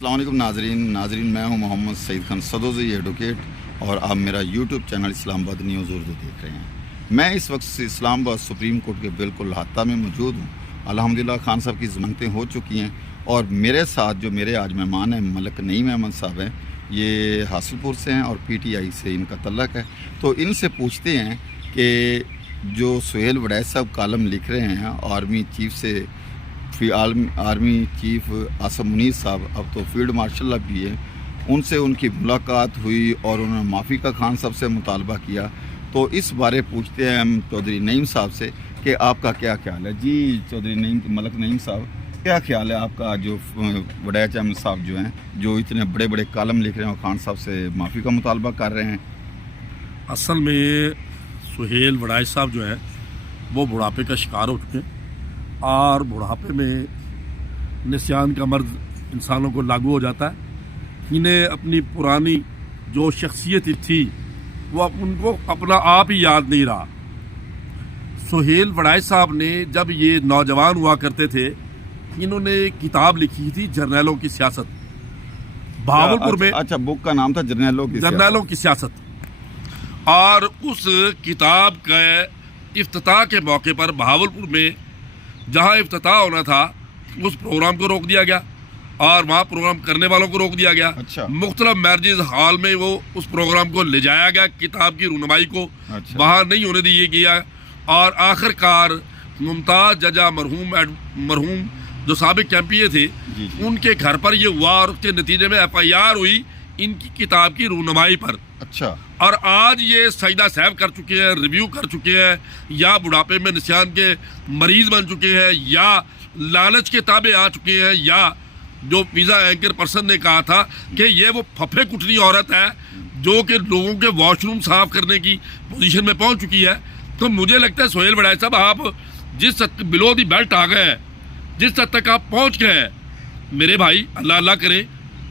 السلام علیکم ناظرین میں ہوں محمد سعید خان سدوزی ایڈوکیٹ اور آپ میرا یوٹیوب چینل اسلام آباد نیوز اردو دیکھ رہے ہیں۔ میں اس وقت اسلام آباد سپریم کورٹ کے بالکل احاطہ میں موجود ہوں۔ الحمدللہ خان صاحب کی ضمانتیں ہو چکی ہیں اور میرے ساتھ جو میرے آج مہمان ہیں ملک نعیم احمد صاحب ہیں، یہ حاصل پور سے ہیں اور پی ٹی آئی سے ان کا تعلق ہے۔ تو ان سے پوچھتے ہیں کہ جو سہیل وڑیچ صاحب کالم لکھ رہے ہیں آرمی چیف سے، آرمی چیف آصف منیر صاحب اب تو فیلڈ مارشل اب بھی ہے، ان سے ان کی ملاقات ہوئی اور انہوں نے معافی کا خان صاحب سے مطالبہ کیا۔ تو اس بارے پوچھتے ہیں ہم چودھری نعیم صاحب سے کہ آپ کا کیا خیال ہے؟ جی چودھری ملک نعیم صاحب، کیا خیال ہے آپ کا جو وڑیچ احمد صاحب جو ہیں جو اتنے بڑے بڑے کالم لکھ رہے ہیں اور خان صاحب سے معافی کا مطالبہ کر رہے ہیں؟ اصل میں سہیل وڑیچ صاحب جو ہیں وہ بڑھاپے کا شکار ہو چکے ہیں اور بڑھاپے میں نسیان کا مرض انسانوں کو لاگو ہو جاتا ہے۔ انہیں اپنی پرانی جو شخصیت تھی وہ ان کو اپنا آپ ہی یاد نہیں رہا۔ سہیل وڑیچ صاحب نے جب یہ نوجوان ہوا کرتے تھے، انہوں نے کتاب لکھی تھی جرنیلوں کی سیاست، بہاولپور میں۔ اچھا، بک کا نام تھا جرنیلوں کی سیاست، اور اس کتاب کے افتتاح کے موقع پر بہاولپور میں جہاں افتتاح ہونا تھا اس پروگرام کو روک دیا گیا اور وہاں پروگرام کرنے والوں کو روک دیا گیا۔ اچھا۔ مختلف میرجز ہال میں وہ اس پروگرام کو لے جایا گیا، کتاب کی رونمائی کو وہاں نہیں ہونے دیا گیا، اور آخر کار ممتاز ججا مرحوم جو سابق ایم-پی-اے تھے ان کے گھر پر یہ ہوا اور اس کے نتیجے میں FIR ہوئی ان کی کتاب کی رونمائی پر۔ اچھا۔ اور آج یہ سجدہ صاحب کر چکے ہیں، ریویو کر چکے ہیں، یا بڑھاپے میں نسیان کے مریض بن چکے ہیں، یا لالچ کے تابع آ چکے ہیں، یا جو ویزا اینکر پرسن نے کہا تھا کہ یہ وہ پھپھے کٹنی عورت ہے جو کہ لوگوں کے واش روم صاف کرنے کی پوزیشن میں پہنچ چکی ہے۔ تو مجھے لگتا ہے سہیل وڑیچ صاحب، آپ جس بلو دی بیلٹ آ گئے ہیں، جس حد تک آپ پہنچ گئے ہیں، میرے بھائی اللہ اللہ کرے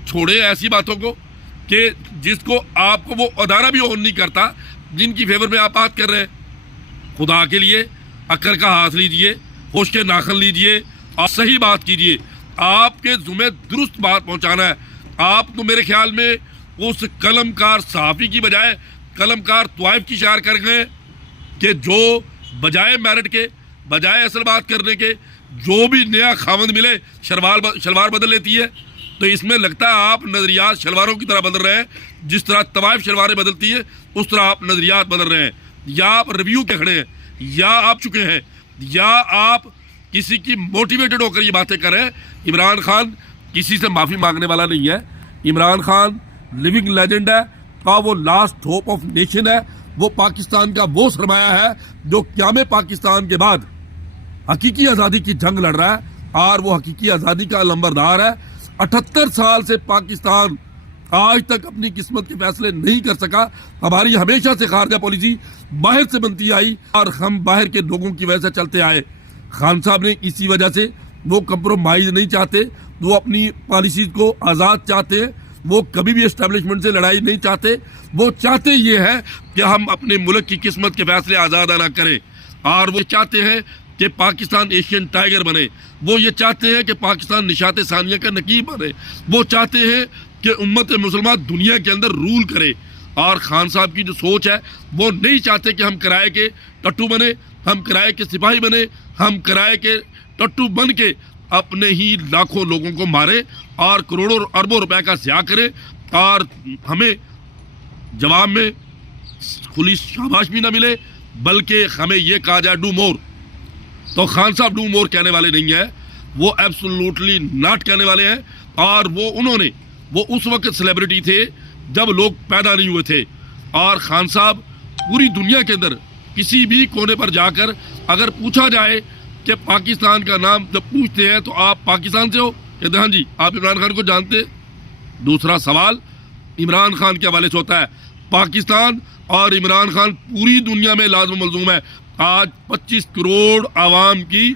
چھوڑے ایسی باتوں کو کہ جس کو آپ کو وہ ادارہ بھی اون نہیں کرتا جن کی فیور میں آپ بات کر رہے ہیں۔ خدا کے لیے عقل کا ہاتھ لیجئے، ہوش کے ناخن لیجئے اور صحیح بات کیجئے۔ آپ کے ذمہ درست بات پہنچانا ہے۔ آپ تو میرے خیال میں اس قلم کار صحافی کی بجائے قلم کار طوائف کی شعار کر گئے کہ جو بجائے میرٹ کے، بجائے اصل بات کرنے کے، جو بھی نیا خاوند ملے شلوار بدل لیتی ہے۔ تو اس میں لگتا ہے آپ نظریات شلواروں کی طرح بدل رہے ہیں، جس طرح طوائف شلواریں بدلتی ہیں اس طرح آپ نظریات بدل رہے ہیں۔ یا آپ ریویو کے کھڑے ہیں، یا آپ چکے ہیں، یا آپ کسی کی موٹیویٹڈ ہو کر یہ باتیں کر رہے ہیں۔ عمران خان کسی سے معافی مانگنے والا نہیں ہے۔ عمران خان لیونگ لیجنڈ ہے اور وہ لاسٹ ہوپ آف نیشن ہے۔ وہ پاکستان کا وہ سرمایہ ہے جو قیام پاکستان کے بعد حقیقی آزادی کی جنگ لڑ رہا ہے، اور وہ حقیقی آزادی کا لمبردار ہے۔ 78 سال سے پاکستان آج تک اپنی قسمت کے فیصلے نہیں کر سکا۔ ہماری ہمیشہ سے خارجہ پالیسی باہر سے بنتی آئی اور ہم باہر کے لوگوں کی وجہ سے چلتے آئے۔ خان صاحب نے اسی وجہ سے وہ کمپرومائز نہیں چاہتے، وہ اپنی پالیسیز کو آزاد چاہتے ہیں، وہ کبھی بھی اسٹیبلشمنٹ سے لڑائی نہیں چاہتے۔ وہ چاہتے یہ ہے کہ ہم اپنے ملک کی قسمت کے فیصلے آزاد نہ کریں، اور وہ چاہتے ہیں کہ پاکستان ایشین ٹائیگر بنے۔ وہ یہ چاہتے ہیں کہ پاکستان نشاط ثانیہ کا نقیب بنے۔ وہ چاہتے ہیں کہ امت مسلمہ دنیا کے اندر رول کرے۔ اور خان صاحب کی جو سوچ ہے وہ نہیں چاہتے کہ ہم کرائے کے ٹٹو بنے، ہم کرائے کے سپاہی بنے، ہم کرائے کے ٹٹو بن کے اپنے ہی لاکھوں لوگوں کو مارے اور کروڑوں اربوں روپے کا ضیاع کرے، اور ہمیں جواب میں کھلی شاباش بھی نہ ملے، بلکہ ہمیں یہ کہا جائے ڈو مور۔ تو خان صاحب ڈو مور کہنے والے نہیں ہیں، وہ ایبسولوٹلی ناٹ کہنے والے ہیں۔ اور وہ اس وقت سیلیبریٹی تھے جب لوگ پیدا نہیں ہوئے تھے، اور خان صاحب پوری دنیا کے اندر کسی بھی کونے پر جا کر اگر پوچھا جائے کہ پاکستان کا نام جب پوچھتے ہیں تو آپ پاکستان سے ہو، کہتے ہیں ہاں جی۔ آپ عمران خان کو جانتے؟ دوسرا سوال عمران خان کے حوالے سے ہوتا ہے۔ پاکستان اور عمران خان پوری دنیا میں لازم ملزوم ہے۔ آج 25 کروڑ عوام کی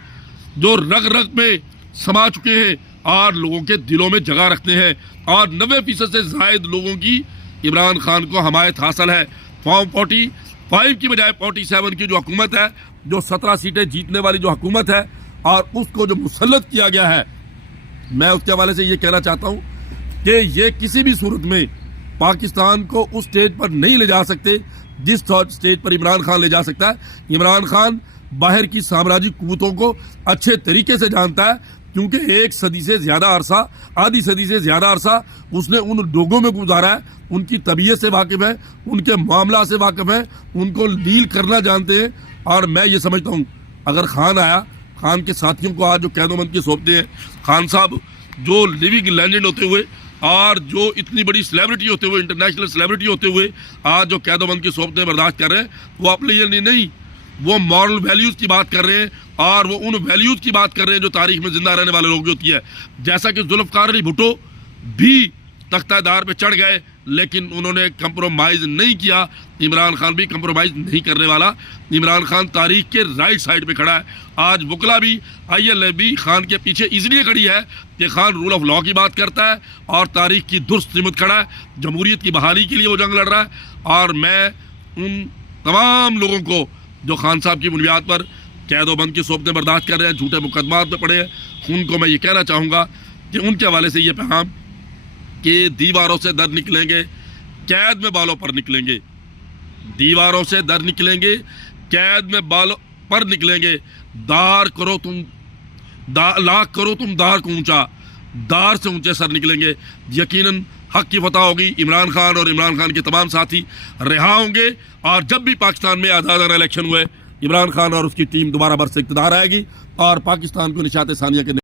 جو رگ رگ میں سما چکے ہیں اور لوگوں کے دلوں میں جگہ رکھتے ہیں، اور 90% سے زائد لوگوں کی عمران خان کو حمایت حاصل ہے۔ فارم 45 کی بجائے 47 کی جو حکومت ہے، جو 17 سیٹیں جیتنے والی جو حکومت ہے، اور اس کو جو مسلط کیا گیا ہے، میں اس کے حوالے سے یہ کہنا چاہتا ہوں کہ یہ کسی بھی صورت میں پاکستان کو اس سٹیج پر نہیں لے جا سکتے جس سٹیج پر عمران خان لے جا سکتا ہے۔ عمران خان باہر کی سامراجی قوتوں کو اچھے طریقے سے جانتا ہے، کیونکہ ایک صدی سے زیادہ عرصہ، آدھی صدی سے زیادہ عرصہ اس نے ان لوگوں میں گزارا ہے، ان کی طبیعت سے واقف ہے، ان کے معاملات سے واقف ہے، ان کو ڈیل کرنا جانتے ہیں۔ اور میں یہ سمجھتا ہوں اگر خان آیا، خان کے ساتھیوں کو آج جو قید و بند کی سونپتے ہیں، خان صاحب جو لیونگ لیجنڈ ہوتے ہوئے اور جو اتنی بڑی سیلیبریٹی ہوتے ہوئے، انٹرنیشنل سیلیبریٹی ہوتے ہوئے آج جو قید و بند کی سونپتے برداشت کر رہے ہیں، وہ اپنے لیے نہیں، وہ مورل ویلیوز کی بات کر رہے ہیں، اور وہ ان ویلیوز کی بات کر رہے ہیں جو تاریخ میں زندہ رہنے والے لوگوں کی ہوتی ہے۔ جیسا کہ ذوالفقار علی بھٹو بھی تختہ دار پہ چڑھ گئے لیکن انہوں نے کمپرومائز نہیں کیا، عمران خان بھی کمپرومائز نہیں کرنے والا۔ عمران خان تاریخ کے رائٹ سائڈ پہ کھڑا ہے۔ آج وکلا بھی، آئی ایل اے بھی خان کے پیچھے اس لیے کھڑی ہے کہ خان رول آف لا کی بات کرتا ہے اور تاریخ کی درست سمت کھڑا ہے، جمہوریت کی بحالی کے لیے وہ جنگ لڑ رہا ہے۔ اور میں ان تمام لوگوں کو جو خان صاحب کی بنیاد پر قید و بند کی صحبتیں برداشت کر رہے ہیں، جھوٹے مقدمات میں پڑے ہیں، ان کو میں یہ کہنا چاہوں گا کہ ان کے حوالے سے یہ پیغام کہ دیواروں سے در نکلیں گے، قید میں بالوں پر نکلیں گے، دیواروں سے در نکلیں گے، قید میں بالوں پر نکلیں گے، لاکھ کرو تم دار کو اونچا، دار سے اونچے سر نکلیں گے۔ یقیناً حق کی فتح ہوگی، عمران خان اور عمران خان کے تمام ساتھی رہا ہوں گے، اور جب بھی پاکستان میں آزادانہ الیکشن ہوئے، عمران خان اور اس کی ٹیم دوبارہ برسر اقتدار آئے گی اور پاکستان کو نشاط ثانیہ کے